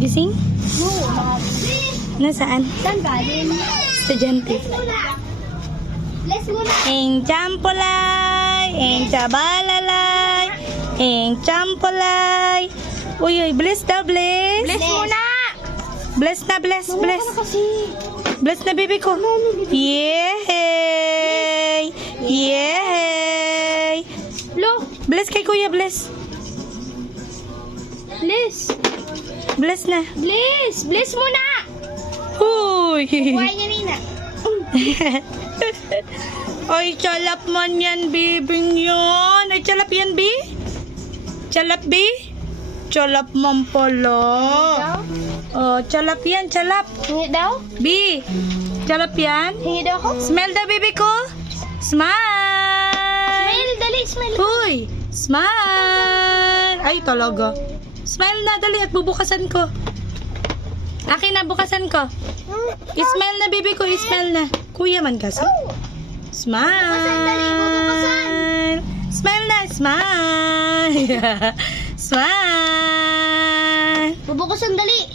Gising? Oo, Nasaan? saan galing? Estudyante. Bless mo na. Eng champolay, eng chabalalay, eng champolay. Uy, bless daw, bless. Bless mo na. Bless na, bless, bless. Kasi. Bless na, baby ko. Yay! Yay! Lo, Bless kay kuya, bless. bless. Bless na. Bless. Bless mo na. Huy! Buhay niya, Nina. Ay, chalap man yan, bibing yun. Ay, chalap yan, bi? Chalap, bi? Chalap man pala. Daw? Oh, chalap yan, chalap. Hingi daw? Bi, chalap yan. Hingi daw ako? Smell daw, baby ko. Smile! Smile, dali, smile. Huy! Smile! Ay, talaga. Smile na, dali at bubukasan ko. Akin na, bukasan ko. Smile na, baby ko. Smile na. Kuya man kasi. Smile! Smile na, smile! Smile! Bubukusan, dali.